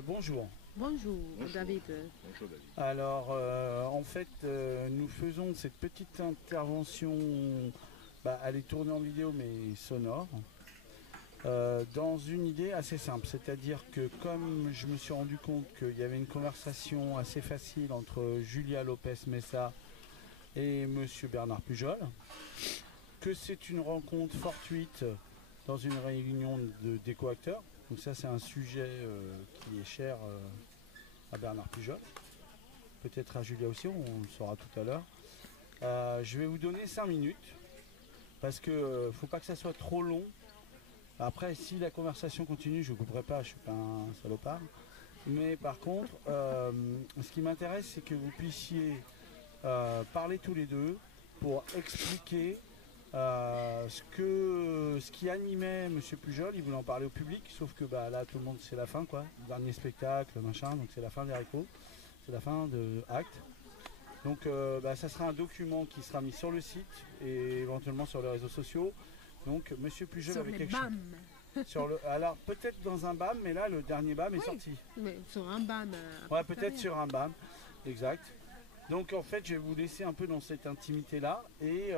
Bonjour. Bonjour, Bonjour. David. Bonjour David. Alors, en fait, nous faisons cette petite intervention, elle est tournée en vidéo mais sonore, dans une idée assez simple. C'est-à-dire que comme je me suis rendu compte qu'il y avait une conversation assez facile entre Julia Lopez Messa et Monsieur Bernard Pujol, que c'est une rencontre fortuite dans une réunion d'éco-acteurs. Donc ça, c'est un sujet qui est cher à Bernard Pujol. Peut-être à Julia aussi, on le saura tout à l'heure. Je vais vous donner 5 minutes, parce que faut pas que ça soit trop long. Après, si la conversation continue, je ne couperai pas, je suis pas un salopard. Mais par contre, ce qui m'intéresse, c'est que vous puissiez parler tous les deux pour expliquer ce qui animait Monsieur Pujol. Il voulait en parler au public, sauf que là, tout le monde, c'est la fin, quoi. Dernier spectacle, machin, donc c'est la fin des haricots. C'est la fin de Acte. Donc ça sera un document qui sera mis sur le site et éventuellement sur les réseaux sociaux. Donc Monsieur Pujol Sur avec les quelque BAM. chose. Alors peut-être dans un BAM, mais là le dernier BAM est sorti. Mais sur un BAM. Ouais, peut-être sur un BAM, exact. Donc en fait je vais vous laisser un peu dans cette intimité là et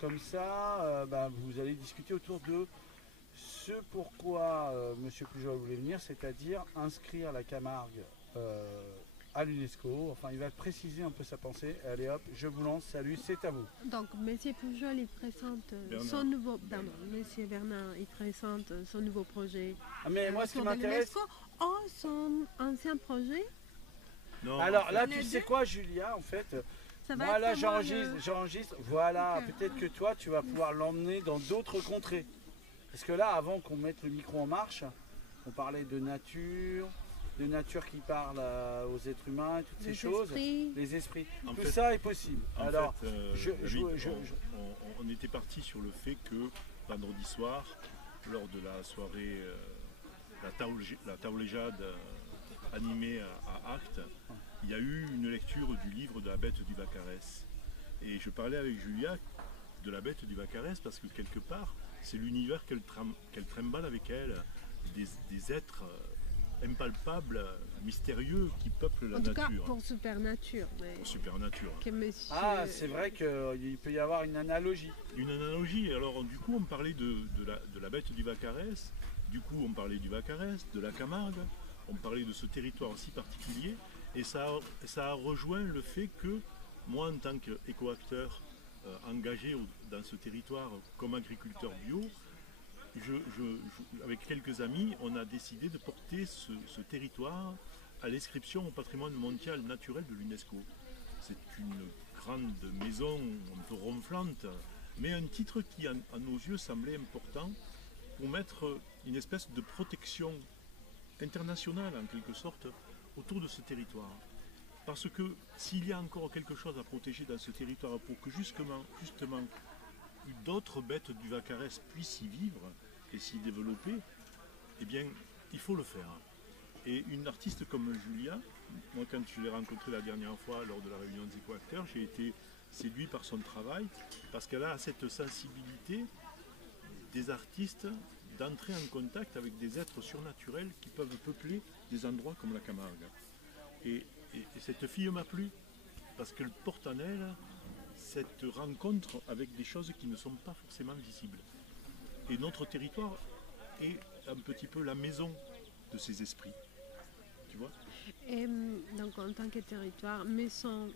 comme ça vous allez discuter autour de ce pourquoi Monsieur Pujol voulait venir, c'est-à-dire inscrire la Camargue à l'UNESCO. Enfin, il va préciser un peu sa pensée. Allez hop, je vous lance. Salut, c'est à vous. Donc, M. Pujol, il présente son nouveau... Pardon, M. Bernard, il présente son nouveau projet. Mais moi, ce qui m'intéresse... son ancien projet. Non, alors là, tu sais quoi, Julia, en fait... Moi, là, j'enregistre. Voilà, okay. Peut-être que toi, tu vas pouvoir l'emmener dans d'autres contrées. Parce que là, avant qu'on mette le micro en marche, on parlait de nature qui parle aux êtres humains, toutes ces choses, les esprits. Tout ça est possible. Alors, on était parti sur le fait que vendredi soir, lors de la soirée, la taoléjade animée à Acte, il y a eu une lecture du livre de la Bête du Vaccarès. Et je parlais avec Julia de la Bête du Vaccarès parce que quelque part, c'est l'univers qu'elle trimballe avec elle, des êtres impalpables, mystérieux qui peuplent la nature. En tout cas pour Supernature. Pour Supernature. C'est vrai qu'il peut y avoir une analogie. Une analogie. Alors du coup on parlait de la Bête du Vaccarès, du coup on parlait du Vaccarès, de la Camargue, on parlait de ce territoire si particulier et ça a rejoint le fait que moi en tant qu'éco-acteur engagé dans ce territoire comme agriculteur bio, avec quelques amis, on a décidé de porter ce territoire à l'inscription au patrimoine mondial naturel de l'UNESCO. C'est une grande maison un peu ronflante, mais un titre qui, à nos yeux, semblait important pour mettre une espèce de protection internationale, en quelque sorte, autour de ce territoire. Parce que s'il y a encore quelque chose à protéger dans ce territoire pour que justement d'autres bêtes du Vaccarès puissent y vivre et s'y développer, eh bien, il faut le faire. Et une artiste comme Julia, moi quand je l'ai rencontrée la dernière fois lors de la réunion des éco-acteurs, j'ai été séduit par son travail parce qu'elle a cette sensibilité des artistes d'entrer en contact avec des êtres surnaturels qui peuvent peupler des endroits comme la Camargue. Et cette fille m'a plu parce qu'elle porte en elle cette rencontre avec des choses qui ne sont pas forcément visibles. Et notre territoire est un petit peu la maison de ces esprits. Tu vois ? Et donc en tant que territoire, maison,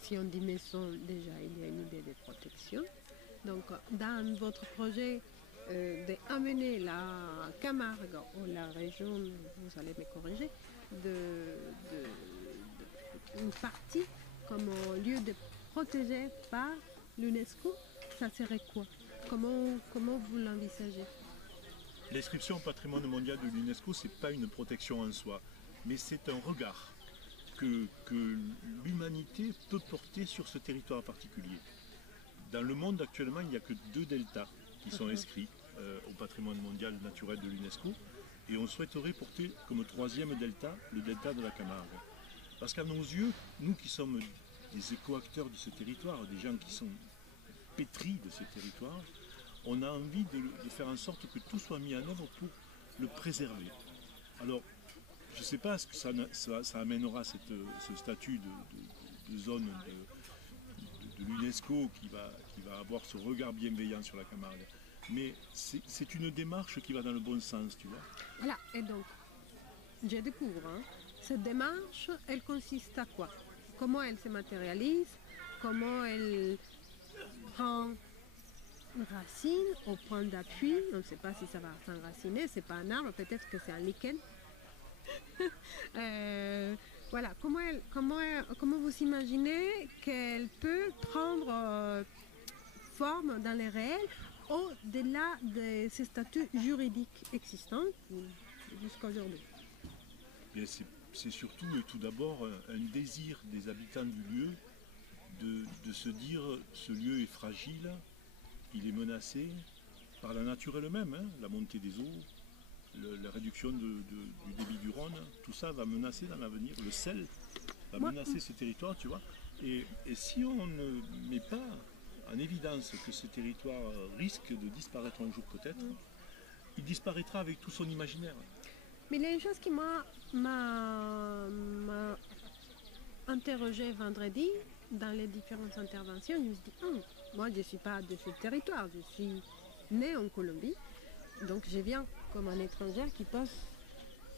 si on dit maison, déjà il y a une idée de protection. Donc dans votre projet d'amener la Camargue ou la région, vous allez me corriger, une partie comme lieu de protéger par l'UNESCO, ça serait quoi ? Comment vous l'envisagez ? L'inscription au patrimoine mondial de l'UNESCO, ce n'est pas une protection en soi, mais c'est un regard que l'humanité peut porter sur ce territoire particulier. Dans le monde actuellement, il n'y a que 2 deltas qui sont inscrits au patrimoine mondial naturel de l'UNESCO et on souhaiterait porter comme 3e delta le delta de la Camargue. Parce qu'à nos yeux, nous qui sommes des éco-acteurs de ce territoire, des gens qui sont pétris de ce territoire, on a envie de faire en sorte que tout soit mis en œuvre pour le préserver. Alors, je ne sais pas ce que ça amènera ce statut de zone de l'UNESCO qui va avoir ce regard bienveillant sur la Camargue. Mais c'est une démarche qui va dans le bon sens, tu vois. Voilà, et donc, je découvre, hein, cette démarche, elle consiste à quoi? Comment elle se matérialise? Comment elle prend racine au point d'appui? On ne sait pas si ça va s'enraciner, c'est pas un arbre, peut-être que c'est un lichen. Voilà, comment vous imaginez qu'elle peut prendre forme dans les réels au-delà de ces statuts juridiques existants jusqu'à aujourd'hui? C'est surtout et tout d'abord un désir des habitants du lieu de se dire ce lieu est fragile, il est menacé par la nature elle-même, hein, la montée des eaux, la réduction du débit du Rhône, tout ça va menacer dans l'avenir, le sel va menacer ces territoires, tu vois. Et si on ne met pas en évidence que ce territoire risque de disparaître un jour peut-être, il disparaîtra avec tout son imaginaire. Mais il y a une chose qui m'a interrogée vendredi dans les différentes interventions. Je me suis dit, moi je ne suis pas de ce territoire, je suis née en Colombie, donc je viens comme un étranger qui pose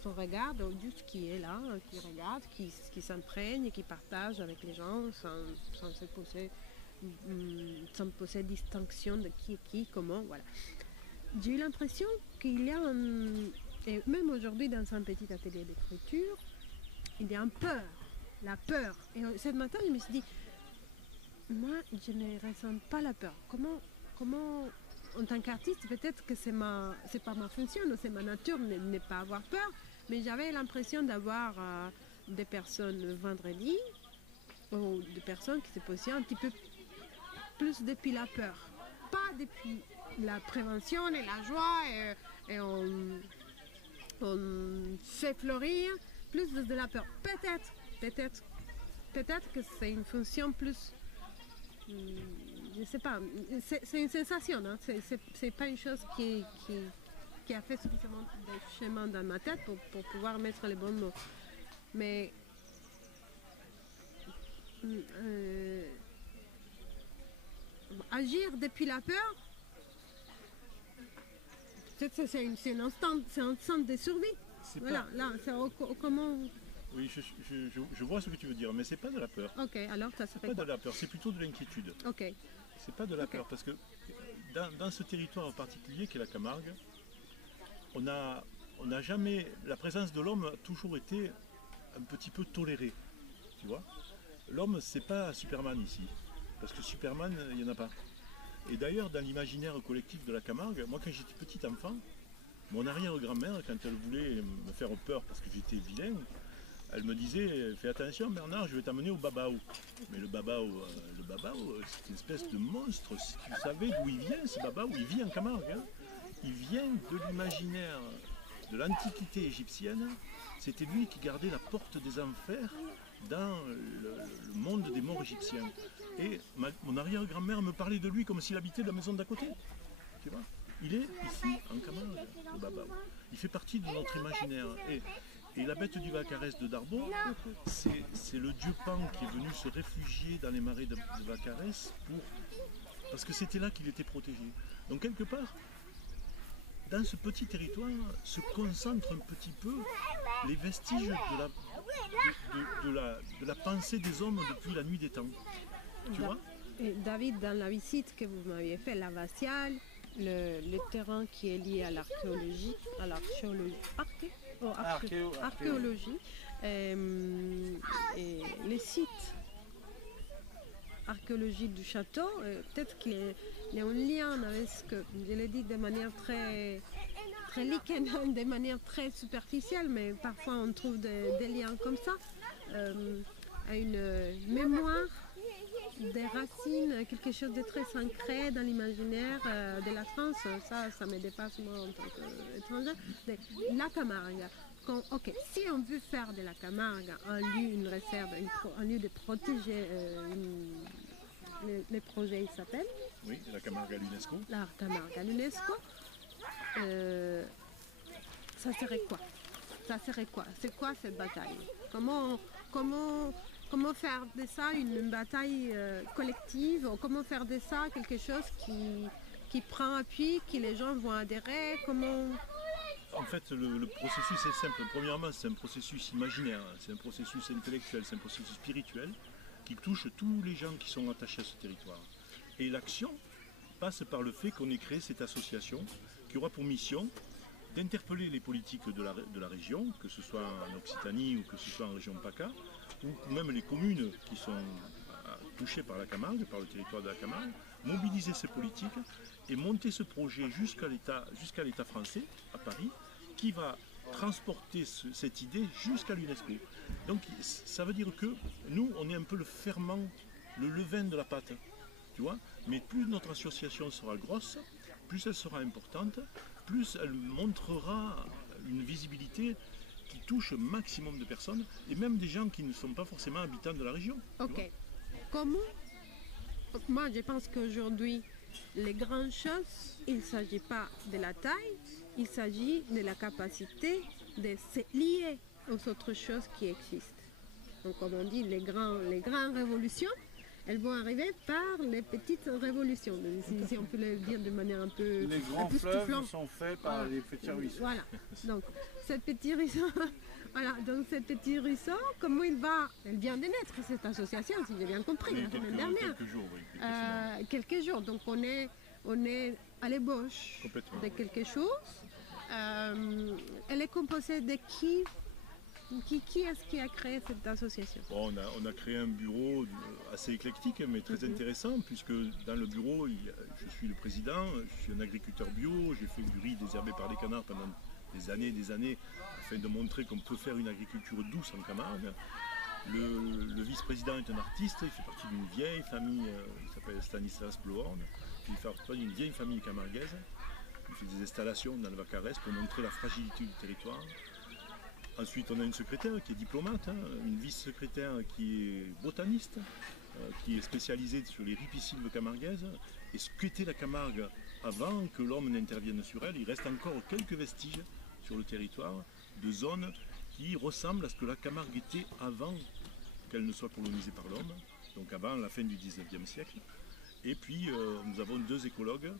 son regard, donc juste qui est là, qui regarde, qui s'imprègne, qui partage avec les gens sans poser distinction de qui est qui, comment, voilà. J'ai eu l'impression qu'il y a et même aujourd'hui dans un petit atelier d'écriture, il y a la peur. Et ce matin, je me suis dit, moi, je ne ressens pas la peur. Comment en tant qu'artiste, peut-être que c'est pas ma fonction, c'est ma nature, n'est pas avoir peur, mais j'avais l'impression d'avoir des personnes vendredi, ou des personnes qui se posaient un petit peu plus depuis la peur. Pas depuis la prévention et la joie, et on fait fleurir plus de la peur. Peut-être que c'est une fonction plus, je sais pas, c'est une sensation, hein? C'est pas une chose qui a fait suffisamment de chemin dans ma tête pour pouvoir mettre les bons mots. Mais agir depuis la peur, peut-être que c'est un instant de survie. Voilà, là, comment... Oui, je vois ce que tu veux dire, mais c'est pas de la peur. Ok, alors ça serait pas de la peur, c'est plutôt de l'inquiétude. Ok. C'est pas de la peur, parce que dans ce territoire en particulier qui est la Camargue, on n'a jamais... La présence de l'homme a toujours été un petit peu tolérée, tu vois. L'homme, c'est pas Superman ici, parce que Superman, il n'y en a pas. Et d'ailleurs, dans l'imaginaire collectif de la Camargue, moi quand j'étais petit enfant, mon arrière-grand-mère, quand elle voulait me faire peur parce que j'étais vilain, elle me disait, fais attention Bernard, je vais t'amener au babao. Mais le babao, c'est une espèce de monstre. Si tu savais d'où il vient, ce babao, il vit en Camargue. Hein. Il vient de l'imaginaire de l'Antiquité égyptienne. C'était lui qui gardait la porte des enfers dans le monde des morts égyptiens. Et mon arrière-grand-mère me parlait de lui comme s'il habitait de la maison d'à côté. Tu vois ? Il est ici en Camargue, le babao. Il fait partie de notre imaginaire. Et la bête du Vaccarès de Darbo, c'est le dieu Pan qui est venu se réfugier dans les marais de Vaccarès parce que c'était là qu'il était protégé. Donc quelque part, dans ce petit territoire, se concentrent un petit peu les vestiges de la pensée des hommes depuis la nuit des temps. Tu vois ? Et David, dans la visite que vous m'aviez fait, la Vassiale, le terrain qui est lié à l'archéologie, archéologie, et les sites archéologiques du château, peut-être qu'il est en lien avec ce que je l'ai dit de manière très lichen, de manière très superficielle, mais parfois on trouve des liens comme ça, à une mémoire des racines, quelque chose de très ancré dans l'imaginaire de la France. Ça me dépasse moi en tant qu'étranger. La Camargue. Si on veut faire de la Camargue un lieu, une réserve, un lieu de protéger, les projets ils s'appellent. Oui, la Camargue à l'UNESCO. La Camargue à l'UNESCO. Ça serait quoi? ça serait quoi? C'est quoi cette bataille? Comment faire de ça une bataille collective? Comment faire de ça quelque chose qui prend appui, que les gens vont adhérer? En fait, le processus est simple. Premièrement, c'est un processus imaginaire, c'est un processus intellectuel, c'est un processus spirituel qui touche tous les gens qui sont attachés à ce territoire. Et l'action passe par le fait qu'on ait créé cette association qui aura pour mission d'interpeller les politiques de la région, que ce soit en Occitanie ou que ce soit en région PACA, ou même les communes qui sont touchées par la Camargue, par le territoire de la Camargue, mobiliser ces politiques et monter ce projet jusqu'à l'État français, à Paris, qui va transporter cette idée jusqu'à l'UNESCO. Donc ça veut dire que nous, on est un peu le ferment, le levain de la pâte, tu vois. Mais plus notre association sera grosse, plus elle sera importante, plus elle montrera une visibilité qui touche un maximum de personnes, et même des gens qui ne sont pas forcément habitants de la région. Ok. Moi, je pense qu'aujourd'hui, les grandes choses, il ne s'agit pas de la taille, il s'agit de la capacité de se lier aux autres choses qui existent. Donc, comme on dit, les grandes révolutions, elles vont arriver par les petites révolutions. Si on peut le dire de manière un peu... Les grands fleuves sont faits par les petits ruisseaux. Voilà. Donc, cette petite ruisseau... Voilà, donc ce petit ruisseau, comment elle vient de naître cette association, si j'ai bien compris, la semaine dernière. Quelques jours, oui. Quelques jours, donc on est à l'ébauche de quelque chose. Elle est composée de qui? Qui est-ce qui a créé cette association? Bon, on a créé un bureau assez éclectique, mais très intéressant, puisque dans le bureau, je suis le président, je suis un agriculteur bio, j'ai fait du riz désherbé par les canards pendant des années, afin de montrer qu'on peut faire une agriculture douce en Camargue. Le vice-président est un artiste, il fait partie d'une vieille famille, il s'appelle Stanislas Blohorn, il fait partie d'une vieille famille camarguaise. Il fait des installations dans le Vacarès pour montrer la fragilité du territoire. Ensuite, on a une secrétaire qui est diplomate, une vice-secrétaire qui est botaniste, qui est spécialisée sur les ripisylves camarguaises. Et ce qu'était la Camargue avant que l'homme n'intervienne sur elle, il reste encore quelques vestiges sur le territoire de zones qui ressemblent à ce que la Camargue était avant qu'elle ne soit colonisée par l'homme, donc avant la fin du 19e siècle. Et puis nous avons deux écologues,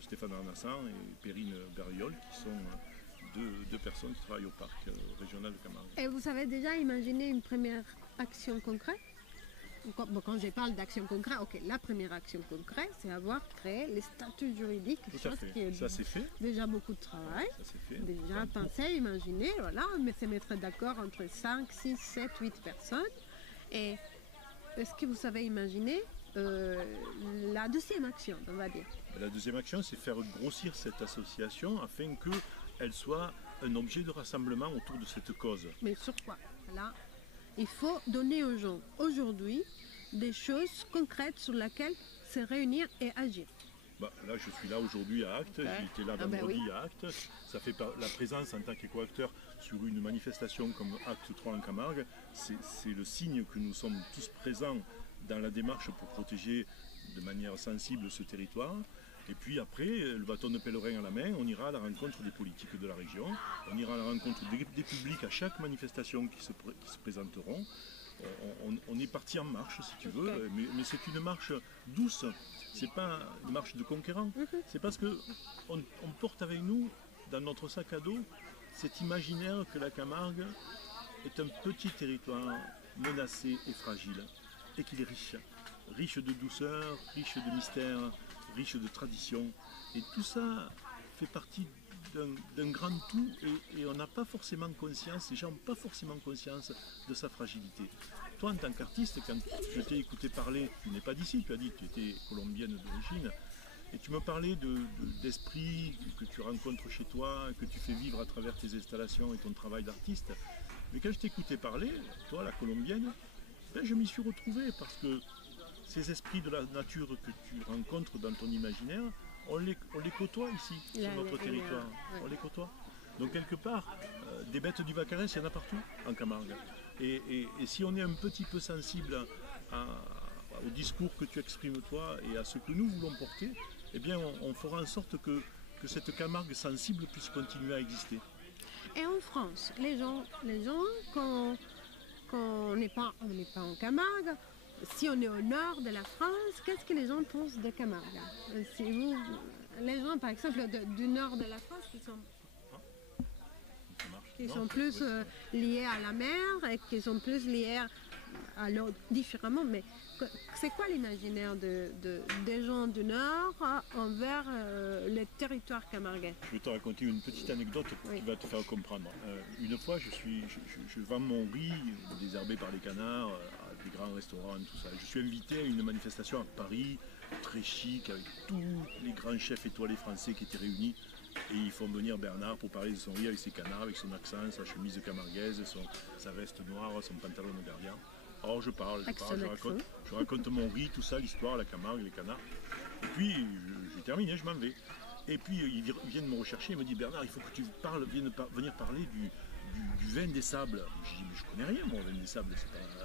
Stéphane Arnassan et Perrine Berriol, qui sont deux personnes qui travaillent au parc régional de Camargue. Et vous avez déjà imaginé une première action concrète? Quand je parle d'action concrète, la première action concrète, c'est avoir créé les statuts juridiques, chose qui est déjà beaucoup de travail, déjà penser, imaginer, voilà, mais se mettre d'accord entre 5, 6, 7, 8 personnes. Et est-ce que vous avez imaginé la deuxième action, on va dire? La deuxième action, c'est faire grossir cette association afin qu'elle soit un objet de rassemblement autour de cette cause. Mais sur quoi? Là, il faut donner aux gens aujourd'hui des choses concrètes sur lesquelles se réunir et agir. Là, je suis là aujourd'hui à Actes, j'étais là vendredi à Actes. Ça fait la présence en tant qu'éco-acteur sur une manifestation comme Acte 3 en Camargue. C'est le signe que nous sommes tous présents dans la démarche pour protéger de manière sensible ce territoire. Et puis après, le bâton de pèlerin à la main, on ira à la rencontre des politiques de la région, on ira à la rencontre des publics à chaque manifestation qui se présenteront. On est parti en marche, si tu veux, mais c'est une marche douce, c'est pas une marche de conquérant. C'est parce qu'on porte avec nous, dans notre sac à dos, cet imaginaire que la Camargue est un petit territoire menacé et fragile, et qu'il est riche de douceur, riche de mystère, riche de tradition, et tout ça fait partie d'un grand tout, et on n'a pas forcément conscience, les gens n'ont pas forcément conscience de sa fragilité. Toi, en tant qu'artiste, quand je t'ai écouté parler, tu n'es pas d'ici, tu as dit que tu étais colombienne d'origine, et tu me parlais d'esprit que tu rencontres chez toi, que tu fais vivre à travers tes installations et ton travail d'artiste. Mais quand je t'écoutais parler, toi, la colombienne, je m'y suis retrouvé, parce que ces esprits de la nature que tu rencontres dans ton imaginaire, on les côtoie ici, sur notre territoire. On les côtoie. Donc quelque part, des bêtes du Vacarès, il y en a partout en Camargue. Et si on est un petit peu sensible au discours que tu exprimes toi et à ce que nous voulons porter, eh bien on fera en sorte que cette Camargue sensible puisse continuer à exister. Et en France, les gens quand on n'est pas en Camargue, si on est au nord de la France, qu'est-ce que les gens pensent de Camargue? Les gens, par exemple, du nord de la France, qui sont plus liés à la mer et qui sont plus liés à l'eau différemment, mais c'est quoi l'imaginaire des gens du Nord envers les territoires camarguais? Je vais te raconter une petite anecdote qui va te faire comprendre. Une fois, je vends mon riz désherbé par les canards à des grands restaurants, tout ça. Je suis invité à une manifestation à Paris, très chic, avec tous les grands chefs étoilés français qui étaient réunis. Et ils font venir Bernard pour parler de son riz avec ses canards, avec son accent, sa chemise camarguaise, sa veste noire, son pantalon de gardien. Alors je raconte mon riz, tout ça, l'histoire, la Camargue, les canards. Et puis j'ai terminé, je m'en vais. Et puis ils viennent me rechercher, ils me disent Bernard, il faut que tu viennes venir parler du vin des sables. Je dis mais je connais rien moi, au vin des sables,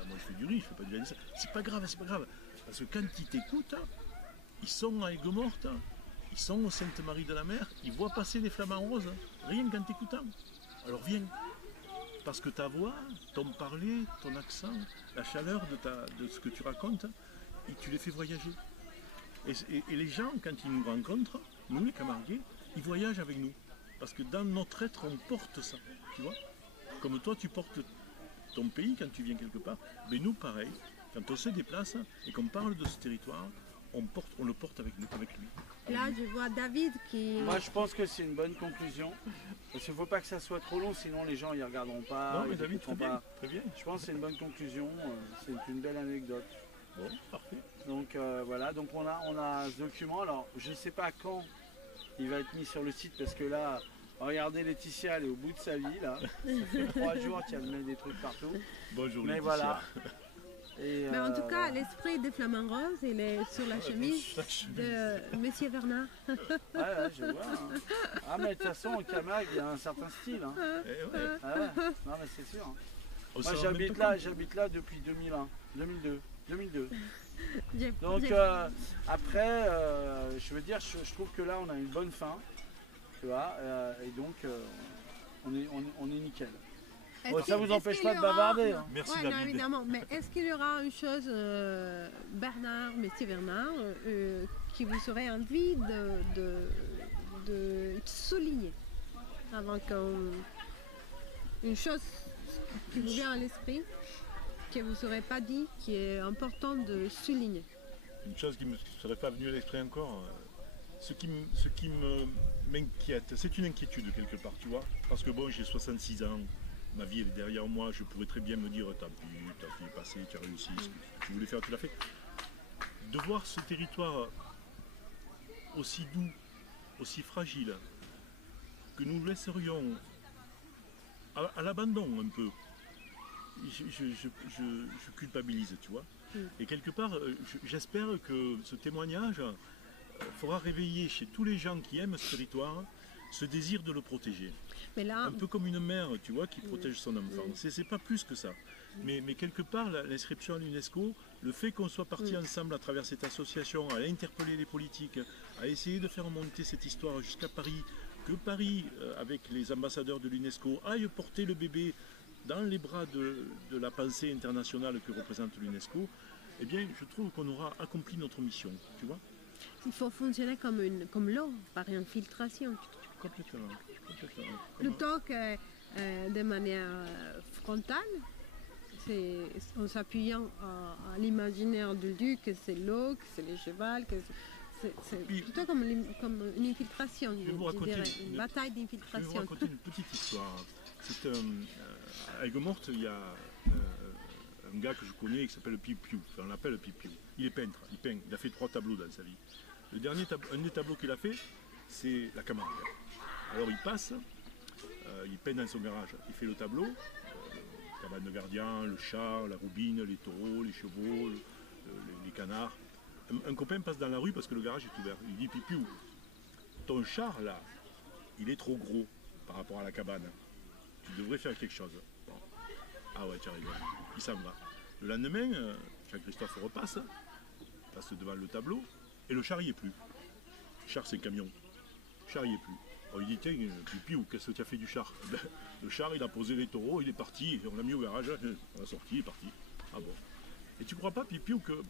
moi je fais du riz, je fais pas du vin des sables. C'est pas grave, parce que quand ils t'écoutent, ils sont à Aigues-Mortes, ils sont au Sainte-Marie-de-la-Mer, ils voient passer les flamants roses, rien qu'en t'écoutant. Alors viens. Parce que ta voix, ton parler, ton accent, la chaleur de ce que tu racontes, et tu les fais voyager. Et les gens, quand ils nous rencontrent, nous les Camarguais, ils voyagent avec nous. Parce que dans notre être, on porte ça, tu vois. Comme toi, tu portes ton pays quand tu viens quelque part. Mais nous, pareil, quand on se déplace et qu'on parle de ce territoire, on le porte avec lui. Là, je vois David qui... Moi, je pense que c'est une bonne conclusion. Parce qu'il ne faut pas que ça soit trop long, sinon les gens ne regarderont pas. Non, mais David, très bien. Je pense que c'est une bonne conclusion. C'est une belle anecdote. Bon, parfait. Donc voilà, donc on a ce document. Alors, je ne sais pas quand il va être mis sur le site, parce que là, regardez, Laetitia, elle est au bout de sa vie, là. Ça fait 3 jours qu'elle met des trucs partout. Bonjour, mais Laetitia. Voilà. Et, mais en tout cas, voilà. l'esprit des flamants roses, il est sur la chemise de Monsieur Bernard. Ouais, je vois. Hein. Ah, mais de toute façon, au Camargue, il y a un certain style. Hein. Ah, ouais. Non, mais c'est sûr. Hein. Moi, j'habite là depuis 2002. Donc, après, je veux dire, je trouve que là, on a une bonne fin. Tu vois, et donc, on est nickel. Bon, ça ne vous empêche pas de bavarder. Hein. Merci, ouais, David. non, évidemment. Mais est-ce qu'il y aura une chose, Monsieur Bernard, qui vous aurait envie de souligner avant une chose qui vous vient à l'esprit, que vous n'aurez pas dit, qui est important de souligner? Une chose qui ne me serait pas venue à l'esprit encore, ce qui m'inquiète, c'est une inquiétude quelque part, tu vois. Parce que bon, j'ai 66 ans. Ma vie est derrière moi, je pourrais très bien me dire tant pis, ta vie est passée, tu as réussi, ce que tu voulais faire, tu l'as fait. De voir ce territoire aussi doux, aussi fragile, que nous laisserions à l'abandon un peu, je culpabilise, tu vois. Et quelque part, j'espère que ce témoignage fera réveiller chez tous les gens qui aiment ce territoire ce désir de le protéger. Mais là, un peu comme une mère, tu vois, qui protège son enfant. C'est pas plus que ça. Mais quelque part, l'inscription à l'UNESCO, le fait qu'on soit partis ensemble à travers cette association, à interpeller les politiques, à essayer de faire monter cette histoire jusqu'à Paris, que Paris, avec les ambassadeurs de l'UNESCO, aille porter le bébé dans les bras de la pensée internationale que représente l'UNESCO, eh bien, je trouve qu'on aura accompli notre mission, tu vois. Il faut fonctionner comme l'eau, par infiltration. Complètement. Plutôt que de manière frontale, en s'appuyant à l'imaginaire du duc, que c'est l'eau, que c'est les chevals, que c'est plutôt comme une infiltration, je dirais, une bataille d'infiltration. Je vais vous raconter une petite histoire. À Aigues-Mortes, il y a un gars que je connais qui s'appelle Pipiou, on l'appelle Pipiou. Il est peintre, il a fait 3 tableaux dans sa vie. Un des tableaux qu'il a fait, c'est la Camargue. Alors il passe, il peint dans son garage, il fait le tableau, cabane de gardien, le chat, la roubine, les taureaux, les chevaux, les canards. Un copain passe dans la rue parce que le garage est ouvert. Il dit Pipiou, ton char là, il est trop gros par rapport à la cabane. Tu devrais faire quelque chose. Bon. Ah ouais, tu rigoles. Il s'en va. Le lendemain, Jean-Christophe passe devant le tableau et le char n'y est plus. Le char c'est un camion. Le char n'y est plus. On lui dit, tiens, Pipiou, qu'est-ce que tu as fait du char? Ben, le char, il a posé les taureaux, il est parti, on l'a mis au garage, on l'a sorti, il est parti. Ah bon. Et tu crois pas, Pipiou, que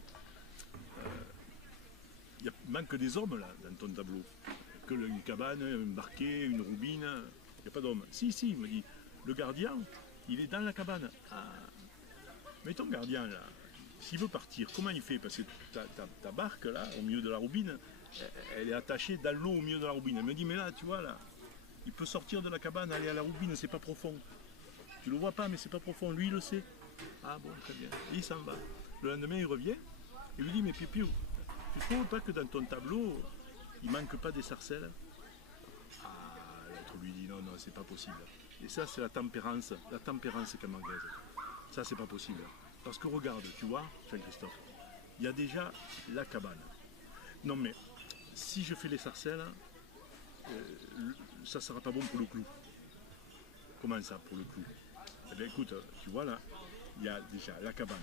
il manque des hommes là dans ton tableau? Que une cabane, un barquet, une roubine, il n'y a pas d'hommes. Si, il me dit, le gardien, il est dans la cabane. Ah. Mais ton gardien, là, s'il veut partir, comment il fait? Parce que ta barque, là, au milieu de la roubine, elle est attachée dans l'eau au milieu de la roubine. Elle me dit, mais là, tu vois, là, il peut sortir de la cabane, aller à la roubine, c'est pas profond. Tu le vois pas, mais c'est pas profond. Lui, il le sait. Ah bon, très bien. Et il s'en va. Le lendemain, il revient, et lui dit, mais Pipiou, tu trouves pas que dans ton tableau, il manque pas des sarcelles? Ah, l'autre lui dit, non, c'est pas possible. Et ça, c'est la tempérance camarguaise. Ça, c'est pas possible. Parce que regarde, tu vois, Jean-Christophe, il y a déjà la cabane. Non, mais si je fais les sarcelles, ça sera pas bon pour le clou. Comment ça, pour le clou? Eh bien, écoute, tu vois là, il y a déjà la cabane.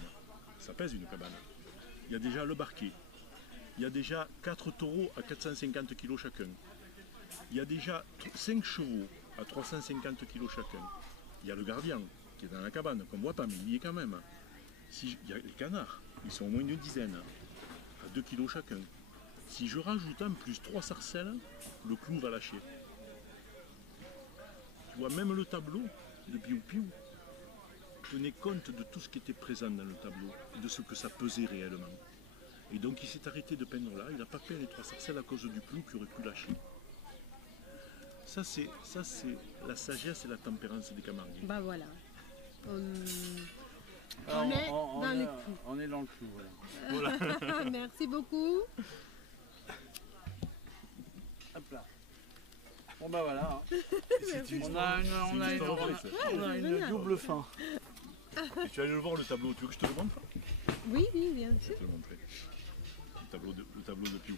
Ça pèse une cabane. Il y a déjà le barquet. Il y a déjà 4 taureaux à 450 kg chacun. Il y a déjà 5 chevaux à 350 kg chacun. Il y a le gardien qui est dans la cabane, qu'on ne voit pas, mais il y est quand même. Il y a les canards, ils sont au moins une dizaine, à 2 kg chacun. Si je rajoute en plus 3 sarcelles, le clou va lâcher. Tu vois, même le tableau de Piou-Piou tenait compte de tout ce qui était présent dans le tableau, de ce que ça pesait réellement. Et donc il s'est arrêté de peindre là, il n'a pas peint les 3 sarcelles à cause du clou qui aurait pu lâcher. Ça c'est la sagesse et la tempérance des Camarguais. Bah voilà. Alors, On est dans le clou. On est dans le clou, voilà. Voilà. Merci beaucoup. Hop là. Bon bah voilà. Hein. une On a une double fin. Et tu vas aller le voir le tableau, tu veux que je te le montre? Oui, bien Je sûr. vais te le montrer. Le tableau de Piou.